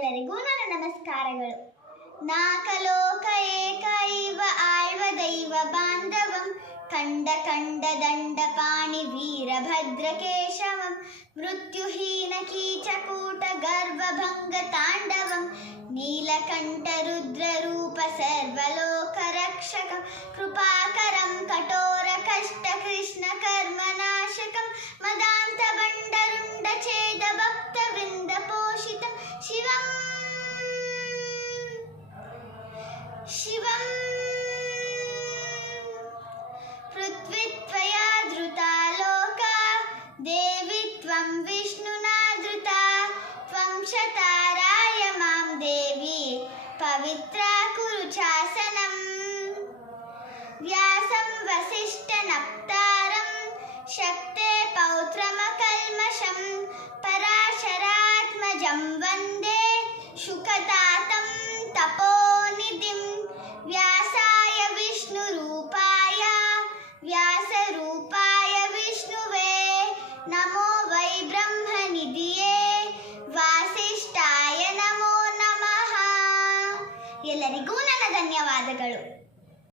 ಎಲ್ಲರಿಗೂ ನನ್ನ ನಮಸ್ಕಾರಗಳು. ನಾಕಲೋಕ ಏಕ ಇವ ಆಳ್ವ ದೈವ ಬಾಂಧವಂ ಕಂಡ ಕಂಡ ದಂಡ ಪಾಣಿ ವೀರಭದ್ರ ಕೇಶವಂ ಮೃತ್ಯುಹೀನ ಕೀಚಕೂಟ ಗರ್ವಭಂಗ ತಾಂಡವಂ ನೀಲಕಂಠ ರುದ್ರ ರೂಪ ಸರ್ವಲೋಕ ರಕ್ಷಕಂ ಕೃಪಾಕರಂ ಕಠೋರ ಕಷ್ಟ ಕೃಷ್ಣ ಕರ್ಮನಾಶಕಂ ಮದಾಂತ ಬಂಡರುಂಡ ಛೇದ ಭಕ್ತ ವೃಂದ ಪೋಷಿತಂ ಶಿವಂ ಶಿವಂ ಪೃಥ್ವಿತ್ವಯಾ ಧೃತಾ ಲೋಕ ದೇವಿ ತ್ವಂ ವಿಷ್ಣುನಾ ಧೃತಾ ತ್ವಂ ಶತಾರಾಯ ಮಾಂ ದೇವಿ ಪವಿತ್ರಾ ಕುರು ಚಾಸನಂ ವ್ಯಾಸಂ ವಸಿಷ್ಠನಪ್ತಾರಂ ಶಕ್ತೆ ಪೌತ್ರಮಕಲ್ಮಷಂ ಪರಾಶರಾತ್ಮಜಂ ವಂದೇ ಶುಕತಾತಂ ತಪೋನಿಧಿಂ ವ್ಯಾಸಾಯ ವಿಷ್ಣುರೂಪಾಯ ವ್ಯಾಸರೂಪಾಯ ವಿಷ್ಣುವೇ ನಮೋ ವೈ ಬ್ರಹ್ಮನಿಧಿಯೇ ವಾಸಿಷ್ಠಾಯ ನಮೋ ನಮಃ. ಎಲ್ಲರಿಗೂ ನನ್ನ ಧನ್ಯವಾದಗಳು.